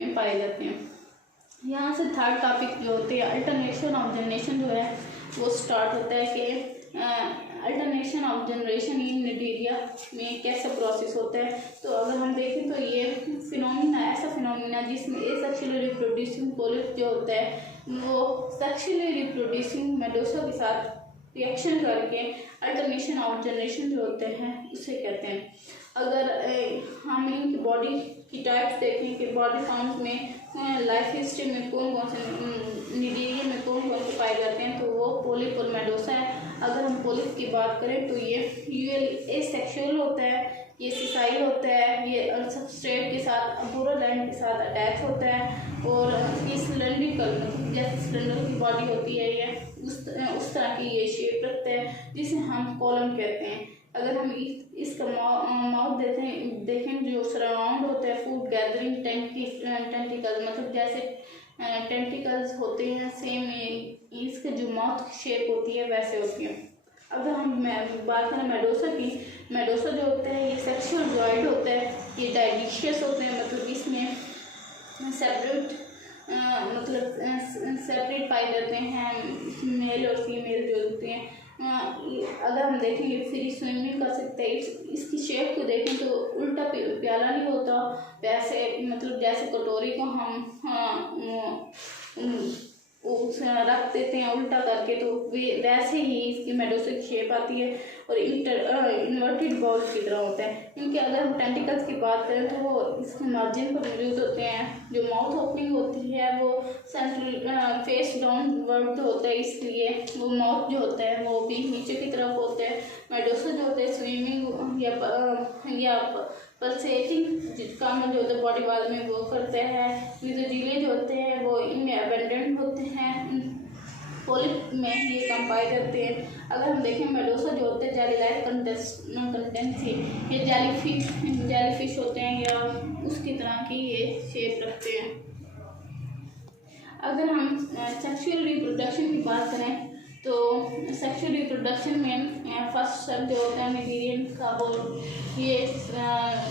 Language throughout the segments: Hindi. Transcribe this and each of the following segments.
में पाए जाते हैं। यहाँ से थर्ड टॉपिक जो होते हैं अल्टरनेशन ऑफ जनरेशन जो है वो स्टार्ट होता है कि अल्टरनेशन ऑफ जनरेशन इन निटीरिया में कैसे प्रोसेस होता है। तो अगर हम देखें तो ये फिनोमिना ऐसा फिनोमिना जिसमें एसेक्सुअली रिप्रोड्यूसिंग पोलिप जो होता है वो सेक्सुअली रिप्रोड्यूसिंग मेडोसा के साथ रिएक्शन करके अल्टरनेशन ऑफ जनरेशन जो होते हैं उसे कहते हैं। अगर हम इनकी बॉडी की टाइप्स देखें कि बॉडी फॉर्म्स में लाइफ हिस्ट्री में कौन कौन से निटीरिया में कौन कौन से पाए जाते हैं तो वो पोलिप और मेडोसा है। अगर हम पोलिप की बात करें तो ये एसेक्सुअल होता है, ये सिसाइल होता है, ये सबस्ट्रेट के साथ अबूरा लैंड के साथ अटैच होता है और ये सिलेंड्रिकल जैसे सिलेंडर की बॉडी होती है ये उस तरह की ये शेप रखता है जिसे हम कॉलम कहते हैं। अगर हम इसका माउथ देखें जो सराउंड होता है फूड गैदरिंग टेंटिकल मतलब जैसे टेंटिकल्स होते हैं सेम इसके जो माउथ शेप होती है वैसे होती है। अगर हम बात करें मेडोसा की, मेडोसा जो होता है ये सेक्सुअल जॉइंट होता है, ये डाइडिशियस होते हैं मतलब इसमें सेपरेट पाए जाते हैं मेल और फीमेल जो होते हैं। अगर हम देखेंगे फ्री स्विमिंग कर सकते हैं। इसकी शेप को देखें तो उल्टा प्याला नहीं होता, वैसे मतलब जैसे कटोरी को हम रख देते हैं उल्टा करके तो वैसे ही इसकी मेडोसा की शेप आती है और इन्वर्टेड बाउल की तरह होता है। इनके अगर हम टेंटिकल्स की बात करें तो वो इसके मार्जिन पर मौजूद होते हैं। जो माउथ ओपनिंग होती है वो सेंट्रल फेस डाउनवर्ड होता है इसलिए वो माउथ जो होता है वो भी नीचे की तरफ होता है। मेडोसा जो होता है स्विमिंग या पल्सेटिंग काम जो होता है बॉडी वाल में वो करते हैं। मिजोजिले जो होते हैं वो इनमें अबेंडेंट होते हैं, पोलिप में ये कम पाए जाते हैं। अगर हम देखें मेडोसा जो होते हैं जेली-लाइक कंटेंसी, ये जेलीफिश होते हैं या उसकी तरह की ये शेप रखते हैं। अगर हम सेक्सुअल रिप्रोडक्शन की बात करें तो सेक्सुअल रिप्रोडक्शन में फर्स्ट स्टेप जो होता है मेटीरियल का वो ये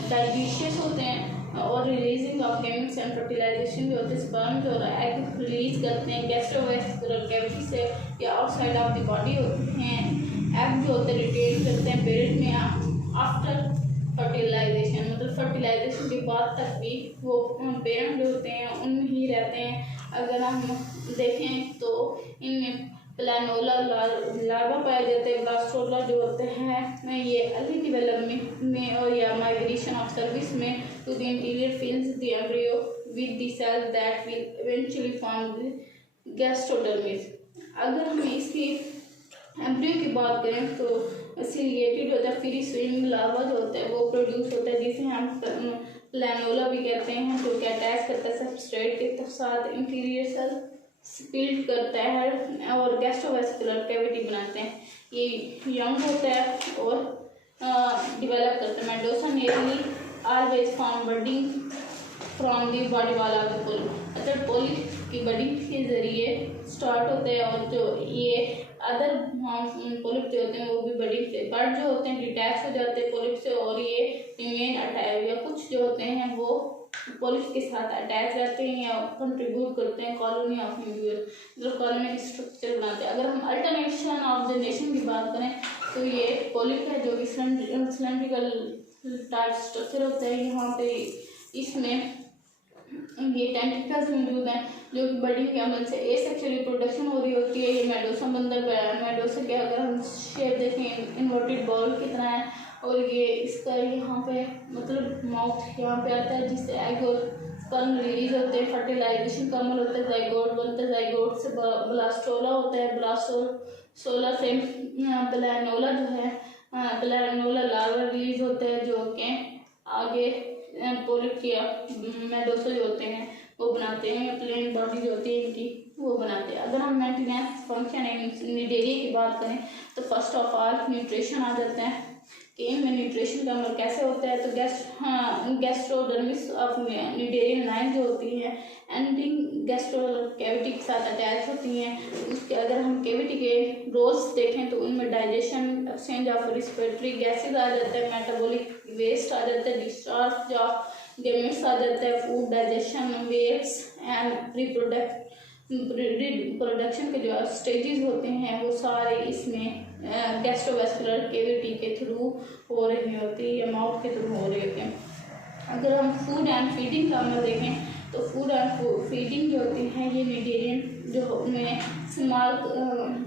डाइडिशियस होते हैं और releasing of gametes and fertilization जो होते हैं स्पर्म जो एग रिलीज करते हैं गैस्ट्रोवेस्कुलर कैविटी से या आउटसाइड ऑफ द बॉडी होते हैं। एग जो होते हैं रिटेन करते हैं पेरेंट में आफ्टर फर्टिलाइजेशन मतलब फर्टिलाइजेशन के बाद तक भी वो पेरेंट जो होते हैं उनमें ही रहते हैं। अगर हम देखें तो इनमें प्लानोला लार्वा पाए जाते हैं। ब्लास्टोला जो होते हैं ये अर्ली डेवलपमेंट में और या माइग्रेशन ऑफ सर्विस में to the interior fills the embryo with the cells that will eventually form the gastrodermis. अगर हम इसकी एम्ब्रियो की बात करें तो सिलिएटेड होता है, फ्री स्विमिंग लार्वा जो होता है वो प्रोड्यूस होता है जिसे हम प्लानोला भी कहते हैं जो कि अटैच करता है सबस्ट्रेट के साथ इंटीरियर सेल स्पिल्ड करता है और गैस्ट्रोवेस्कुलर कैविटी बनाते हैं। ये यंग होता है और डेवलप करता है। Medusa nearly always form budding from the body wall of the polyp other polyp की बडिंग के जरिए स्टार्ट होते हैं और जो ये अदर पोलिप जो होते हैं वो भी बडिंग से बर्ड जो होते हैं डिटैच हो जाते हैं पोलिप से और ये रिमेन अटैच या कुछ जो होते हैं वो पोलिप के साथ अटैच रहते हैं या कंट्रीब्यूट करते हैं कॉलोनी ऑफ न्यूक्लियर मतलब कॉलोनी स्ट्रक्चर बनाते हैं। अगर हम अल्टरनेशन ऑफ जनरेशन की बात करें तो ये पोलिप है जो कि सिलेंड्रिकल टाइप स्ट्रक्चर होता है। यहाँ पे इसमें ये टेंटिकल्स मौजूद हैं जो कि बडिंग के अमल से एसेक्सुअल रिप्रोडक्शन हो रही होती है। ये मेडोसा बंदर मेडोसा के अगर हम शेप देखें इन्वर्टेड बॉल की तरह है और ये इसका यहाँ पे मतलब माउथ यहाँ पे आता है जिससे एग और स्पर्म रिलीज होते हैं। फर्टिलाइजेशन का अमल होता है, जाइगोट बनता है, जाइगोट से ब्लास्टोला होता है, ब्लास्टोला से प्लानोला जो है प्लानोला लार्वा रिलीज होता है जो कि आगे पोलिप या मेडोसा जो होते हैं वो बनाते हैं या प्लेन बॉडी जो होती है इनकी वो बनाते हैं। अगर हम मेंटेनेंस फंक्शन निडेरिया की बात करें तो फर्स्ट ऑफ ऑल न्यूट्रिशन आ जाता है कि इनमें न्यूट्रिशन का अमल कैसे होता है। तो गैस्ट्रोडर्मिस ऑफ निडेरियन लाइन जो होती है एंडिंग गैस्ट्रो कैविटी के साथ अटैच होती हैं। उसके अगर हम कैविटी के रोल्स देखें तो उनमें digestion exchange of respiratory gases आ जाता है, मेटाबॉलिक वेस्ट आ जाता है, डिस्चार्ज ऑफ गेमेट्स आ जाता है, food, digestion, weights and reproduction के जो स्टेजेस होते हैं वो सारे इसमें गैस्ट्रोवेस्कुलर कैविटी के थ्रू हो रही होती है या माउथ के थ्रू हो रही होती है। अगर हम फूड एंड फीडिंग का अमल देखें तो फूड एंड फीडिंग जो होती है ये मीडियन जो में स्मॉल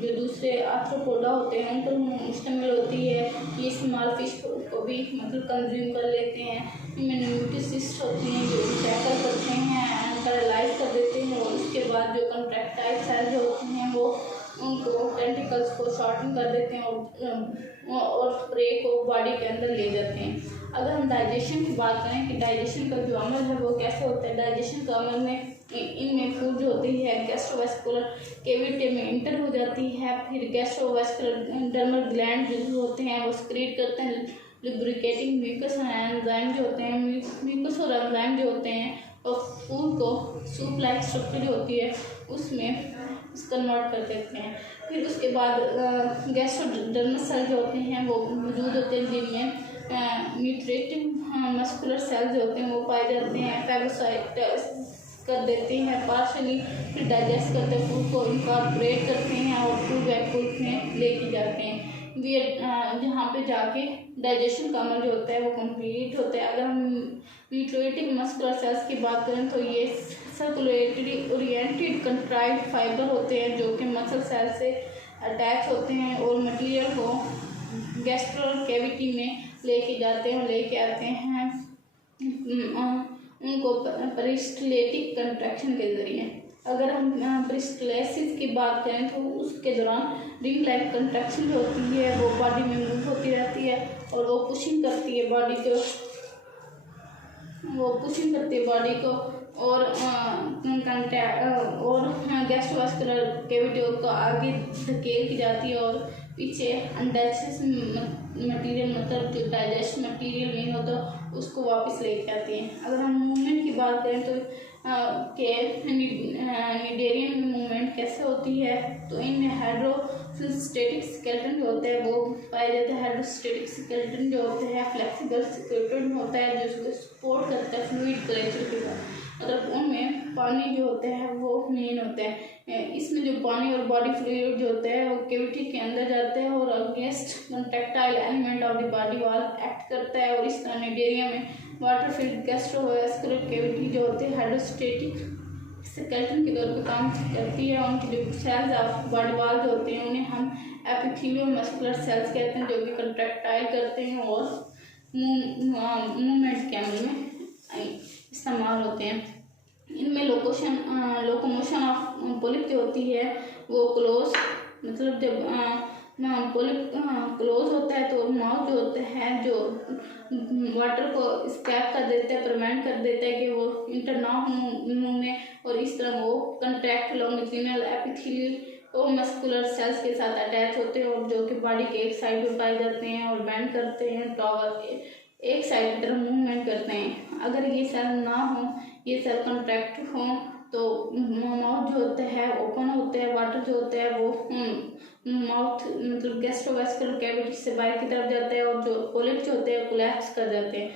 जो दूसरे आर्थ्रोपोडा होते हैं उनको मुश्तमिल होती है। ये स्मॉल फिश को भी मतलब कंज्यूम कर लेते हैं। इनमें न्यूट्रिसिस्ट होती हैं जो टैकल करते हैं एंड पैरालाइज कर देते हैं और उसके बाद जो कंट्रैक्टाइल सेल जो होते हैं वो उनको टेंटिकल्स को शॉर्टन कर देते हैं और प्रे को बॉडी के अंदर ले जाते हैं। अगर हम डाइजेशन की बात करें कि डाइजेशन का जो अमल है वो कैसे होता है, डाइजेशन का अमल में इनमें फूड जो होती है गैस्ट्रोवेस्कुलर कैविटी में इंटर हो जाती है। फिर गैस्ट्रोवेस्कुलर डर्मल ग्लैंड जो होते हैं वो सक्रीट करते हैं लुब्रिकेटिंग म्यूकस एंजाइम जो होते हैं, म्यूकस और एंजाइम जो होते हैं और फूड को सूप लाइक स्ट्रक्चर जो होती है उसमें कन्वर्ट कर देते हैं। फिर उसके बाद गैस्ट्रोडर्मल सेल जो होते हैं वो मौजूद होते हैं जिनमें न्यूट्रेटिव मस्कुलर सेल जो होते हैं वो पाए जाते हैं। फैगोसाइट कर देते हैं पार्शली, फिर डाइजेस्ट करते हैं फूड को, इनकॉर्पोरेट करते हैं और फूड वैक्यूल में लेके जाते हैं। जहाँ पे जाके डाइजेशन का अमल जो होता है वो कंप्लीट होता है। अगर हम न्यूट्रेटिव मस्कुलर सेल्स की बात करें तो ये सर्कुलेटरी ओरिएंटेड कंट्राइड फाइबर होते हैं जो कि मसल सेल से अटैच होते हैं और मटेरियल को गैस्ट्रल कैविटी में लेके जाते हैं, लेके आते हैं उनको पेरिस्टलेटिक कंट्रैक्शन के ज़रिए। अगर हम पेरिस्टलेसिस की बात करें तो उसके दौरान रिंग लाइक कंट्रैक्शन जो होती है वो बॉडी में मूव होती रहती है और वो पुशिंग करती है बॉडी को और गैस्ट्रोवेस्कुलर कैविटी को आगे धकेल की जाती है और पीछे अनडाइजेस्टेड मटेरियल मतलब जो डाइजेस्ट मटेरियल नहीं होता उसको वापस लेके आती हैं। अगर हम मूवमेंट की बात करें तो नीडेरियन मूवमेंट कैसे होती है तो इनमें हाइड्रोस्टेटिक स्केलेटन जो होता है वो पाया जाता है। हाइड्रोस्टेटिक स्केलेटन जो होता है फ्लेक्सिबल स्केलेटन होता है जो उसको सपोर्ट करता है फ्लूइड कलेक्शन के साथ, मतलब उनमें पानी जो होता है वो मेन होता है। इसमें जो पानी और बॉडी फ्लूइड जो होता है वो कैविटी के अंदर जाता है और against contractile element of the body wall act करता है और इस तरह नीडेरिया में वाटर फील्ड गैस्ट्रोवेस्कुलर कैविटी जो होते हैं हाइड्रोस्टेटिक स्केलेटन के तौर पर काम करती है। उनकी जो सेल्स ऑफ बॉडी वॉल जो होते हैं उन्हें हम एपिथेलियो मस्कुलर सेल्स कहते हैं जो कि कंट्रैक्टाइल करते हैं और मूवमेंट के अमल में इस्तेमाल होते हैं। इनमें लोकोमोशन ऑफ पोलिप जो होती है वो क्लोज मतलब जब पोलिप क्लोज होता है तो माउथ जो होता है जो वाटर को स्कैप कर देता है, प्रिवेंट कर देता है कि वो इंटर ना हो मुंह में और इस तरह वो contract longitudinal epithelial muscular cells के साथ अटैच होते हैं और जो कि बॉडी के एक साइड पर पाए जाते हैं और बैंड करते हैं टॉवर एक साइड की तरफ मूवमेंट करते हैं। अगर ये सेल ना हो, ये सेल कंट्रैक्ट हो तो माउथ जो होता है ओपन होता है, वाटर जो होता है वो माउथ मतलब गैस्ट्रोवेस्कुलर कैविटी से बाहर की तरफ जाता है और जो पोलिप जो होते हैं कोलैप्स कर जाते हैं।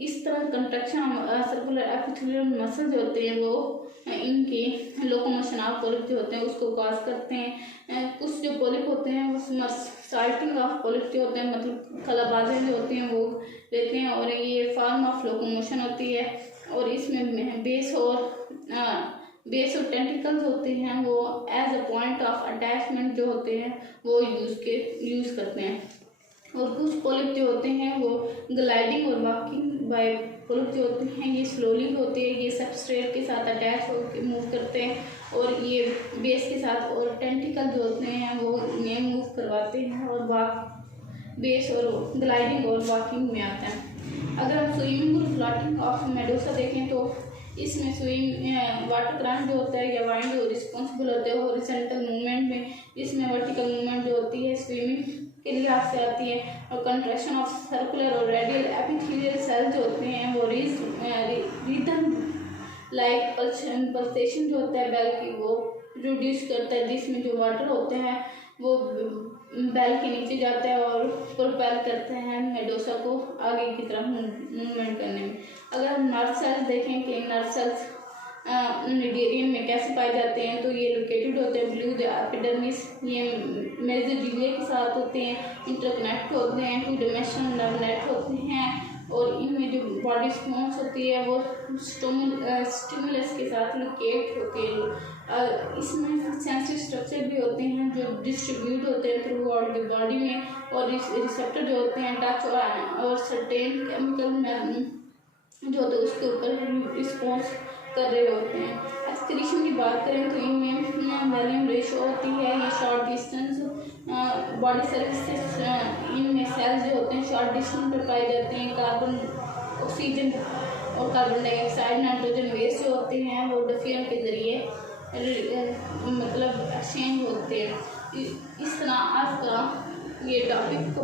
इस तरह कंट्रैक्शन सर्कुलर एपिथेलियल मसल जो होते हैं वो इनके लोकोमोशन ऑफ पोलिप जो होते हैं उसको कॉज करते हैं। कुछ जो पोलिप होते हैं वो साल्टिंग ऑफ पोलिप जो होते हैं मतलब खलाबाजें जो होती हैं वो लेते हैं और ये फॉर्म ऑफ लोकोमोशन होती है और इसमें बेस और टेंटिकल्स होते हैं वो as a point of attachment जो होते हैं वो यूज़ करते हैं। और कुछ पोलिप जो होते हैं वो ग्लाइडिंग और वॉकिंग बाय पोलिप जो होते हैं ये स्लोली होते हैं, ये सबस्ट्रेट के साथ अटैच होकर मूव करते हैं और ये बेस के साथ और टेंटिकल जो होते हैं वो इन्हें मूव करवाते हैं और बेस और ग्लाइडिंग और वॉकिंग में आता है। अगर हम स्विमिंग और फ्लोटिंग ऑफ मेडोसा देखें तो इसमें स्विम वाटर करंट जो होता है या वाइंड रिस्पॉन्सिबल होते हैं हॉरिजॉन्टल मूवमेंट में, इसमें वर्टिकल मूवमेंट जो होती है स्विमिंग के लिहाज से आती है और कंट्रैक्शन ऑफ सर्कुलर और रेडियल एपिथेलियल सेल जो होते हैं वो रिदम लाइक पल्सेशन जो होता है बेल की वो प्रोड्यूस करता है जिसमें जो वाटर होते हैं वो बेल के नीचे जाता है और प्रोपेल करते हैं मेडोसा को आगे की तरफ मूवमेंट करने में। अगर हम नर्व सेल्स देखें कि नर्व सेल्स मीडियम में कैसे पाए जाते हैं, तो ये लोकेटेड होते हैं ब्लू द एपिडर्मिस। ये मेसोजिलिया के साथ होते हैं, इंटरकनेक्ट होते हैं, टू डायमेंशनल नर्व नेट होते हैं और इनमें जो बॉडी रिस्पॉन्स होती है वो स्टिमुलस के साथ लोकेट होती है। इसमें सेंसरी स्ट्रक्चर भी होते हैं जो डिस्ट्रीब्यूट होते हैं थ्रू आउट द बॉडी में, और रिसेप्टर जो होते हैं टच और सर्टेन केमिकल जो होते हैं उसके ऊपर रिस्पॉन्स कर रहे होते हैं। एक्सक्रीशन की बात करें तो इनमें वॉल्यूम रेशो होती है, ये शॉर्ट डिस्टेंस बॉडी सर्विस से इनमें सेल्स जो होते हैं शॉर्ट डिस्टेंस पर पाए जाते हैं। कार्बन ऑक्सीजन और कार्बन डाइऑक्साइड नाइट्रोजन वेस्ट जो होते हैं वो डिफियर के ज़रिए मतलब एक्सचेंज होते हैं। इस तरह ये टॉपिक